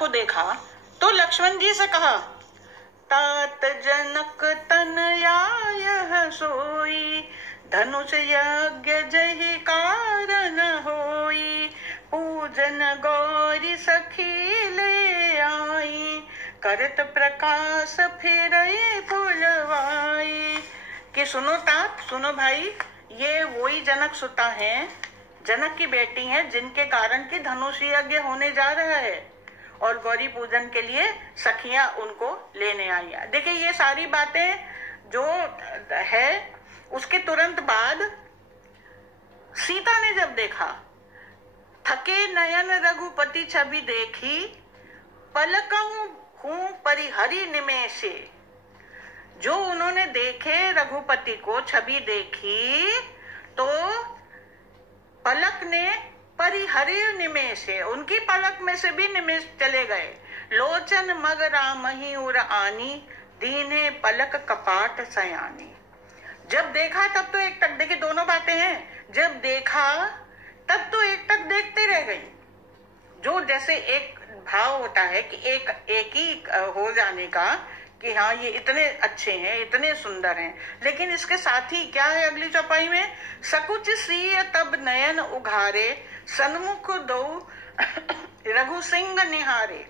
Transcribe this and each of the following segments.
को देखा तो लक्ष्मण जी से कहा, तात जनक तनया यह सोई, धनुष यज्ञ जहि कारण होई, पूजन गौरी सखी ले आई, करत प्रकाश फिर फुलवाई। कि सुनो तात, सुनो भाई, ये वही जनक सुता है, जनक की बेटी है, जिनके कारण की धनुष यज्ञ होने जा रहा है और गौरी पूजन के लिए सखियां उनको लेने आई है। देखिए ये सारी बातें जो है, उसके तुरंत बाद सीता ने जब देखा, थके नयन रघुपति छवि देखी, पलकहूं हूं परिहरि निमेषे। जो उन्होंने देखे रघुपति को, छवि देखी, तो पलक ने परिहरि निमेषे, उनकी पलक में से भी निमेष चले गए। लोचन मग राम ही उर आनी, दीने पलक कपाट सयानी। जब देखा तब तो एक टक, देखिए दोनों बातें हैं, जब देखा तब तो एक टक देखते रह गई। जो जैसे एक भाव होता है कि एक ही हो जाने का, कि हाँ ये इतने अच्छे हैं, इतने सुंदर हैं, लेकिन इसके साथ ही क्या है अगली चौपाई में, सकुच सीय तब नयन उघारे, सन्मुख दो रघु सिंह निहारे।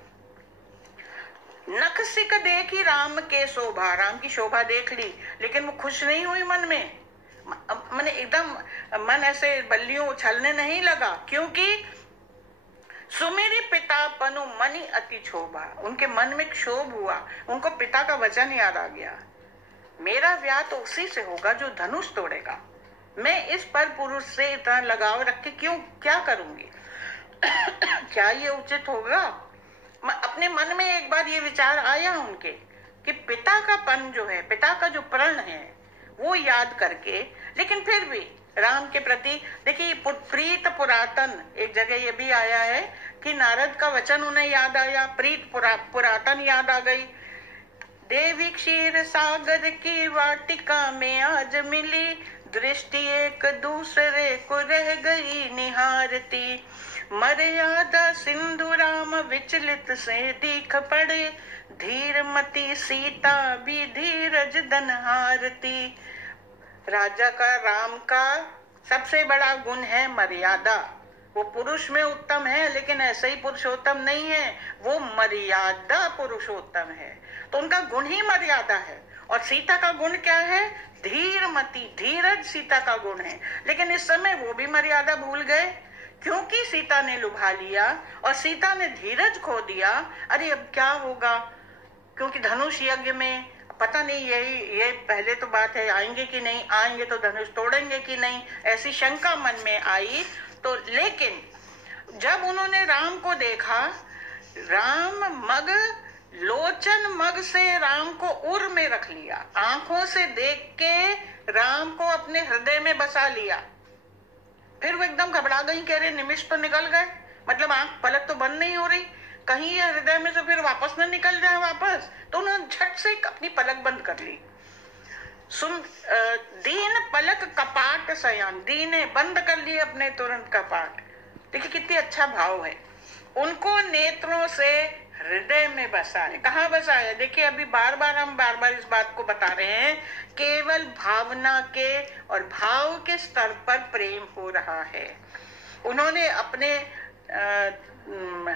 नख सिक देखी राम के शोभा, राम की शोभा देख ली, लेकिन वो खुश नहीं हुई मन में, मैंने एकदम मन ऐसे बल्लियों उछलने नहीं लगा, क्योंकि सुमेरी पिता पनु मनि अति क्षोभा, उनके मन में क्षोभ हुआ, उनको पिता का वचन याद आ गया, मेरा ब्याह तो उसी से होगा जो धनुष तोड़ेगा, मैं इस पर पुरुष से इतना लगाव रख के क्यों क्या करूंगी क्या ये उचित होगा। अपने मन में एक बार ये विचार आया उनके कि पिता का पन जो है, पिता का जो प्रण है, वो याद करके, लेकिन फिर भी राम के प्रति देखिए प्रीत पुरातन, एक जगह ये भी आया है कि नारद का वचन उन्हें याद आया, प्रीत पुरातन याद आ गई। देवी क्षीर सागर की वाटिका में आज मिली, दृष्टि एक दूसरे को रह गई निहारती, मर्यादा सिंधु राम विचलित से दीख पड़े, धीरमती सीता भी धीरज धन हारती। राजा का, राम का सबसे बड़ा गुण है मर्यादा। वो पुरुष में उत्तम है, लेकिन ऐसे ही पुरुषोत्तम नहीं है, वो मर्यादा पुरुषोत्तम है, तो उनका गुण ही मर्यादा है। और सीता का गुण क्या है, धीरमती, धीरज सीता का गुण है, लेकिन इस समय वो भी मर्यादा भूल गए, क्योंकि सीता ने लुभा लिया और सीता ने धीरज खो दिया। अरे अब क्या होगा, क्योंकि धनुष यज्ञ में पता नहीं, ये पहले तो बात है, आएंगे कि नहीं आएंगे, तो धनुष तोड़ेंगे कि नहीं, ऐसी शंका मन में आई। तो लेकिन जब उन्होंने राम को देखा, राम मग, लोचन मग से राम को उर में रख लिया, आंखों से देख के राम को अपने हृदय में बसा लिया। फिर वो एकदम घबरा गई, कह रहे निमिष तो निकल गए, मतलब आंख पलक तो बंद नहीं हो रही, कहीं ये हृदय में से फिर वापस न निकल जाए वापस, तो उन्होंने झट से अपनी पलक बंद कर ली। दीन पलक कपाट सयान, दीने बंद कर लिए अपने तुरंत कपाट। देखिए कितनी अच्छा भाव है, उनको नेत्रों से हृदय में बसाए। कहाँ बसाया, देखिए अभी हम बार बार इस बात को बता रहे हैं, केवल भावना के और भाव के स्तर पर प्रेम हो रहा है। उन्होंने अपने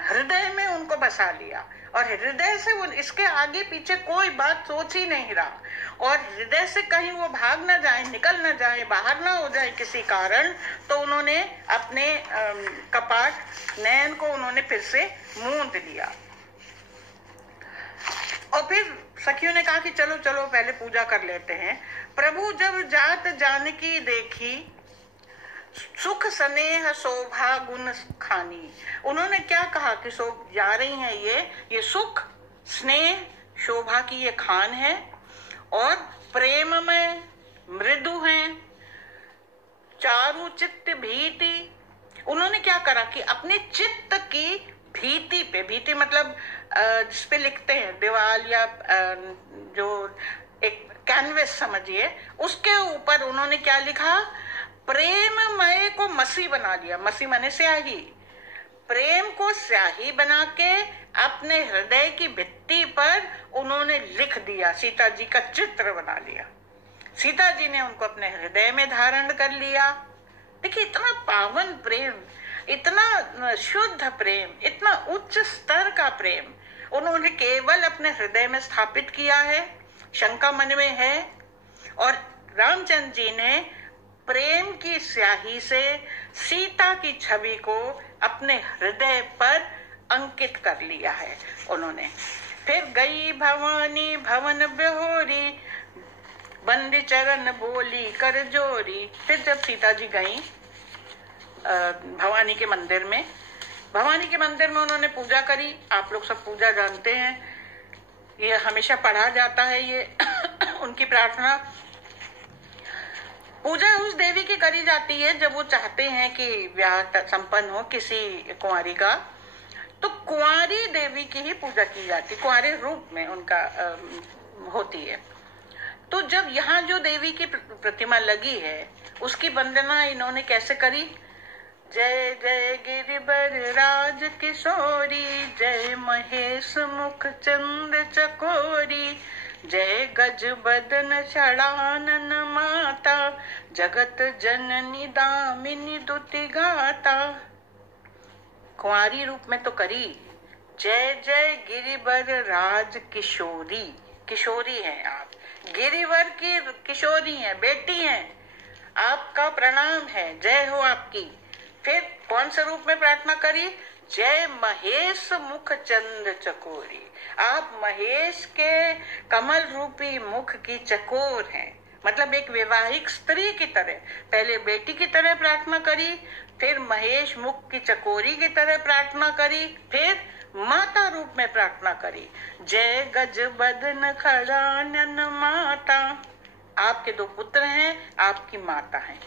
हृदय में उनको बसा लिया, और हृदय से वो, इसके आगे पीछे कोई बात सोच ही नहीं रहा, और हृदय से कहीं वो भाग ना जाए, निकल ना जाए, बाहर ना हो जाए किसी कारण, तो उन्होंने अपने कपाट नयन को उन्होंने फिर से मूंद लिया। और फिर सखियों ने कहा कि चलो चलो पहले पूजा कर लेते हैं। प्रभु जब जात जानकी देखी, सुख स्नेह शोभा गुण खानी। उन्होंने क्या कहा कि जा रही हैं ये सुख स्नेह शोभा की ये खान है, और प्रेम में मृदु हैं, चारु चित्त भीति। उन्होंने क्या करा कि अपने चित्त की भीति पे, भीति मतलब जिसपे लिखते हैं दीवार या जो एक कैनवस समझिए, उसके ऊपर उन्होंने क्या लिखा, प्रेममय को मसी बना लिया। मसी माने स्याही, प्रेम को स्याही बना के अपने हृदय की भित्ति पर उन्होंने लिख दिया, सीता जी का चित्र बना लिया। सीता जी ने उनको अपने हृदय में धारण कर लिया। देखिए, इतना पावन प्रेम, इतना शुद्ध प्रेम, इतना उच्च स्तर का प्रेम उन्होंने केवल अपने हृदय में स्थापित किया है। शंका मन में है, और रामचंद्र जी ने प्रेम की स्याही से सीता की छवि को अपने हृदय पर अंकित कर लिया है उन्होंने। फिर गई भवानी भवन बिहोरी, बंदी चरण बोली कर जोरी। फिर जब सीता जी गई भवानी के मंदिर में, भवानी के मंदिर में उन्होंने पूजा करी। आप लोग सब पूजा जानते हैं, ये हमेशा पढ़ा जाता है, ये उनकी प्रार्थना। पूजा उस देवी की करी जाती है जब वो चाहते हैं कि विवाह संपन्न हो किसी कुंवारी का, तो कुंवारी देवी की ही पूजा की जाती, कुंवारे रूप में उनका होती है। तो जब यहाँ जो देवी की प्रतिमा लगी है उसकी वंदना इन्होंने कैसे करी? जय जय गिरिबर राज किशोरी, जय महेश मुख चंद चकोरी, जय गज बदन षडानन माता, जगत जननी दामिनी दुति गाता। कुंवारी रूप में तो करी। जय जय गिरिवर राज किशोरी, किशोरी हैं आप, गिरिवर की किशोरी हैं, बेटी हैं, आपका प्रणाम है, जय हो आपकी। फिर कौन से रूप में प्रार्थना करी? जय महेश मुख चंद चकोरी, आप महेश के कमल रूपी मुख की चकोर हैं। मतलब एक वैवाहिक स्त्री की तरह पहले बेटी की तरह प्रार्थना करी, फिर महेश मुख की चकोरी की तरह प्रार्थना करी, फिर माता रूप में प्रार्थना करी। जय गज बदन खड़ानन माता, आपके दो पुत्र हैं, आपकी माता है।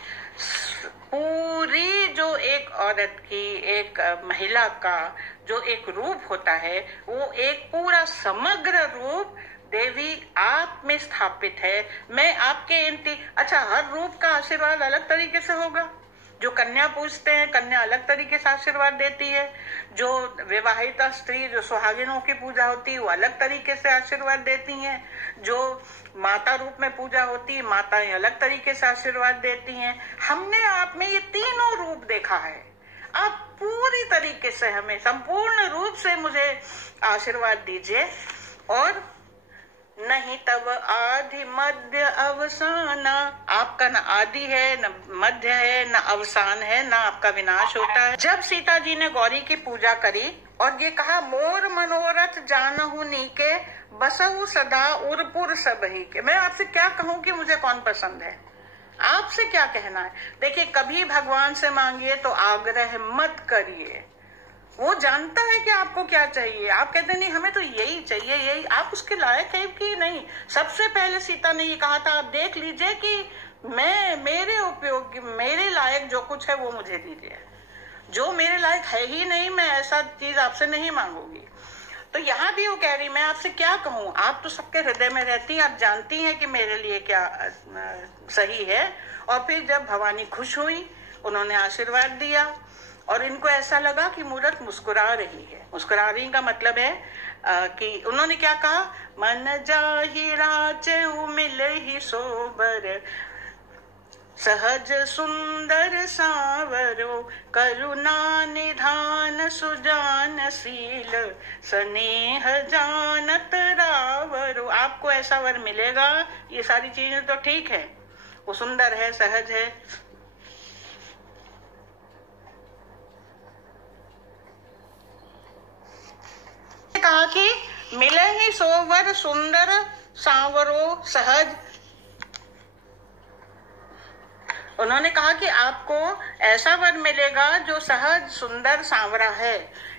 पूरी जो एक औरत की, एक महिला का जो एक रूप होता है, वो एक पूरा समग्र रूप देवी आप में स्थापित है। मैं आपके अच्छा, हर रूप का आशीर्वाद अलग तरीके से होगा। जो कन्या पूजते हैं, कन्या अलग तरीके से आशीर्वाद देती है। जो विवाहित स्त्री, जो सुहागिनों की पूजा होती है, वो अलग तरीके से आशीर्वाद देती हैं। जो माता रूप में पूजा होती है, माताएं अलग तरीके से आशीर्वाद देती हैं। हमने आप में ये तीनों रूप देखा है। आप पूरी तरीके से हमें संपूर्ण रूप से मुझे आशीर्वाद दीजिए। और नहीं तब आदि मध्य अवसाना, आपका न आदि है, न मध्य है, न अवसान है, न आपका विनाश होता है। जब सीता जी ने गौरी की पूजा करी और ये कहा, मोर मनोरथ जानहु नीके, बसहु सदा उरपुर सबही के। मैं आपसे क्या कहूँ कि मुझे कौन पसंद है, आपसे क्या कहना है? देखिए, कभी भगवान से मांगिए तो आग्रह मत करिए। वो जानता है कि आपको क्या चाहिए। आप कहते नहीं हमें तो यही चाहिए, यही, आप उसके लायक है कि नहीं। सबसे पहले सीता ने ये कहा था, आप देख लीजिए कि मैं, मेरे उपयोग, मेरे लायक जो कुछ है वो मुझे दीजिए। जो मेरे लायक है ही नहीं, मैं ऐसा चीज आपसे नहीं मांगूंगी। तो यहाँ भी वो कह रही, मैं आपसे क्या कहूँ, आप तो सबके हृदय में रहती हैं, आप जानती हैं कि मेरे लिए क्या सही है। और फिर जब भवानी खुश हुई, उन्होंने आशीर्वाद दिया और इनको ऐसा लगा कि मूरत मुस्कुरा रही है। मुस्कुरा रही का मतलब है कि उन्होंने क्या कहा, मन जाहि राचे मिले ही सोबर, सहज सुंदर सावरो, करुणा निधान सुजानशील, स्नेह जानत रावरो। आपको ऐसा वर मिलेगा, ये सारी चीजें तो ठीक है, वो सुंदर है, सहज है, कहा कि मिले ही सोवर सुंदर सांवरो सहज। उन्होंने कहा कि आपको ऐसा वर मिलेगा जो सहज सुंदर सांवरा है।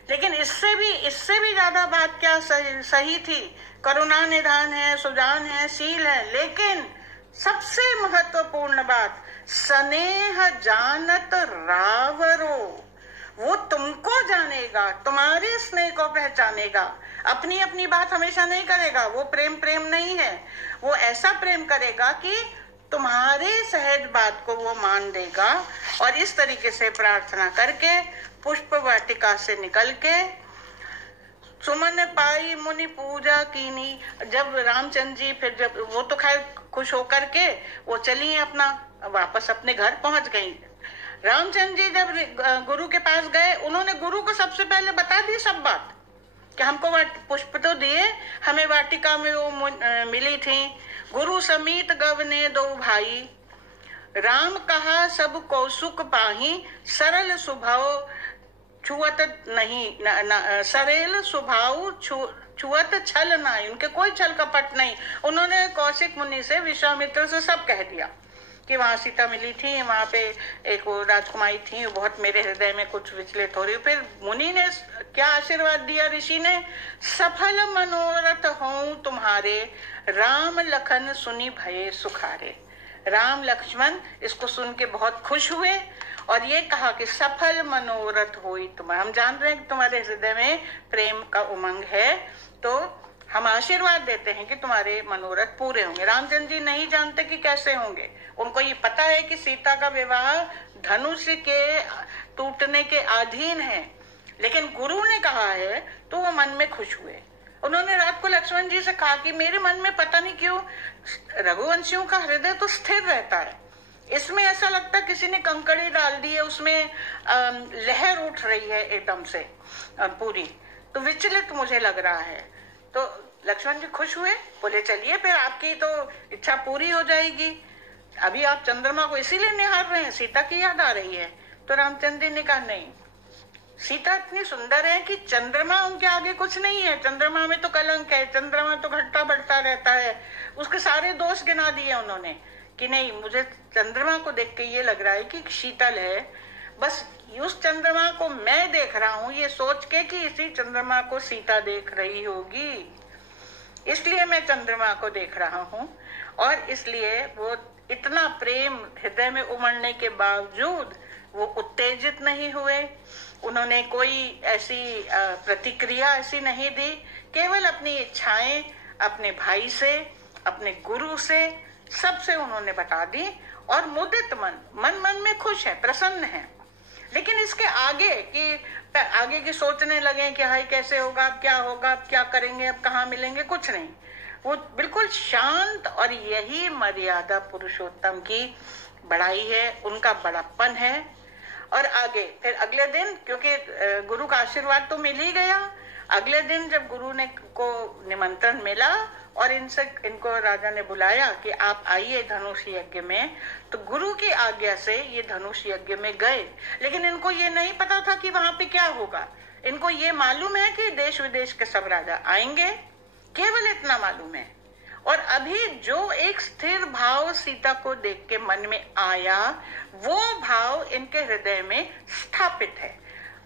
लेकिन इससे भी ज्यादा बात क्या सही थी, करुणा निधान है, सुजान है, शील है। लेकिन सबसे महत्वपूर्ण बात, स्नेह जानत रावरो, वो तुमको जानेगा, तुम्हारे स्नेह को पहचानेगा। अपनी अपनी बात हमेशा नहीं करेगा, वो प्रेम नहीं है। वो ऐसा प्रेम करेगा कि तुम्हारे सहज बात को वो मान देगा। और इस तरीके से प्रार्थना करके पुष्प वाटिका से निकल के सुमन पाई मुनि पूजा कीनी। जब रामचंद्र जी फिर जब वो तो खैर खुश होकर के वो चली अपना वापस अपने घर पहुंच गई। रामचंद्र जी जब गुरु के पास गए, उन्होंने गुरु को सबसे पहले बता दी सब बात कि हमको पुष्प तो दिए, हमें वाटिका में वो मिली थी। गुरु समीत गवने दो भाई, राम कहा सब कौसुक पाही, सरल स्वभाव छुअत नहीं सरेल स्वभाव छुअत छल नहीं। उनके कोई छल कपट नहीं। उन्होंने कौशिक मुनि से, विश्वामित्र से सब कह दिया कि वहां सीता मिली थी, वहां पे एक राजकुमारी थी, बहुत मेरे हृदय में कुछ विचलित हो रही। फिर मुनि ने क्या आशीर्वाद दिया ऋषि ने, सफल मनोरथ हों तुम्हारे, राम लखन सुनी भये सुखारे। राम लक्ष्मण इसको सुन के बहुत खुश हुए और ये कहा कि सफल मनोरथ होई तुम्हारा। हम जान रहे हैं कि तुम्हारे हृदय में प्रेम का उमंग है, तो हम आशीर्वाद देते हैं कि तुम्हारे मनोरथ पूरे होंगे। रामचंद्र जी नहीं जानते कि कैसे होंगे। उनको ये पता है कि सीता का विवाह धनुष के टूटने के अधीन है, लेकिन गुरु ने कहा है तो वो मन में खुश हुए। उन्होंने रात को लक्ष्मण जी से कहा कि मेरे मन में पता नहीं क्यों रघुवंशियों का हृदय तो स्थिर रहता है, इसमें ऐसा लगता किसी ने कंकड़ी डाल दी है, उसमें लहर उठ रही है एकदम से पूरी, तो विचलित मुझे लग रहा है। तो लक्ष्मण जी खुश हुए, बोले चलिए फिर आपकी तो इच्छा पूरी हो जाएगी। अभी आप चंद्रमा को इसीलिए निहार रहे हैं, सीता की याद आ रही है। तो रामचंद्र जी ने कहा नहीं, सीता इतनी सुंदर है कि चंद्रमा उनके आगे कुछ नहीं है। चंद्रमा में तो कलंक है, चंद्रमा तो घटता बढ़ता रहता है, उसके सारे दोष गिना दिए उन्होंने कि नहीं, मुझे चंद्रमा को देख के ये लग रहा है कि शीतल है। बस उस चंद्रमा को मैं देख रहा हूँ ये सोच के कि इसी चंद्रमा को सीता देख रही होगी, इसलिए मैं चंद्रमा को देख रहा हूँ। और इसलिए वो इतना प्रेम हृदय में उमड़ने के बावजूद वो उत्तेजित नहीं हुए, उन्होंने कोई ऐसी प्रतिक्रिया ऐसी नहीं दी, केवल अपनी इच्छाएं अपने भाई से, अपने गुरु से, सबसे उन्होंने बता दी। और मुदित मन में खुश है, प्रसन्न है। लेकिन इसके आगे की सोचने लगे कि हाय कैसे होगा, अब क्या होगा, अब क्या करेंगे, अब कहाँ मिलेंगे, कुछ नहीं। वो बिल्कुल शांत, और यही मर्यादा पुरुषोत्तम की बड़ाई है, उनका बड़प्पन है। और आगे फिर अगले दिन, क्योंकि गुरु का आशीर्वाद तो मिल ही गया, अगले दिन जब गुरु ने को निमंत्रण मिला और इनको राजा ने बुलाया कि आप आइए धनुष यज्ञ में, तो गुरु की आज्ञा से ये धनुष यज्ञ में गए। लेकिन इनको ये नहीं पता था कि वहां पे क्या होगा। इनको ये मालूम है कि देश विदेश के सब राजा आएंगे, केवल इतना मालूम है। और अभी जो एक स्थिर भाव सीता को देख के मन में आया, वो भाव इनके हृदय में स्थापित है,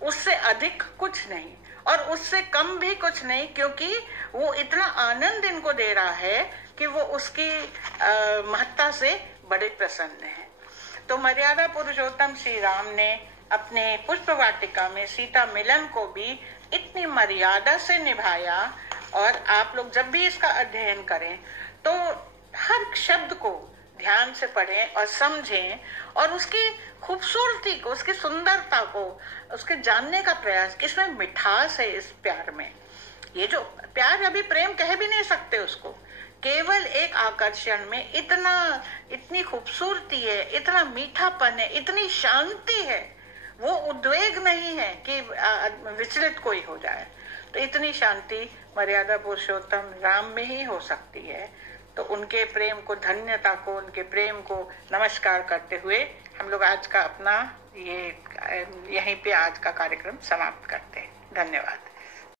उससे अधिक कुछ नहीं और उससे कम भी कुछ नहीं, क्योंकि वो इतना आनंद इनको दे रहा है कि वो उसकी महत्ता से बड़े प्रसन्न है। तो मर्यादा पुरुषोत्तम श्री राम ने अपने पुष्प वाटिका में सीता मिलन को भी इतनी मर्यादा से निभाया। और आप लोग जब भी इसका अध्ययन करें तो हर शब्द को ध्यान से पढ़ें और समझें और उसकी खूबसूरती को, उसकी सुंदरता को, उसके जानने का प्रयास, किसमें मिठास है इस प्यार में। ये जो प्यार, अभी प्रेम कह भी नहीं सकते उसको, केवल एक आकर्षण में इतनी खूबसूरती है, इतना मीठापन है, इतनी शांति है, वो उद्वेग नहीं है कि विचलित कोई हो जाए। तो इतनी शांति मर्यादा पुरुषोत्तम राम में ही हो सकती है। तो उनके प्रेम को, धन्यता को, उनके प्रेम को नमस्कार करते हुए हम लोग आज का अपना यहीं पे आज का कार्यक्रम समाप्त करते हैं। धन्यवाद।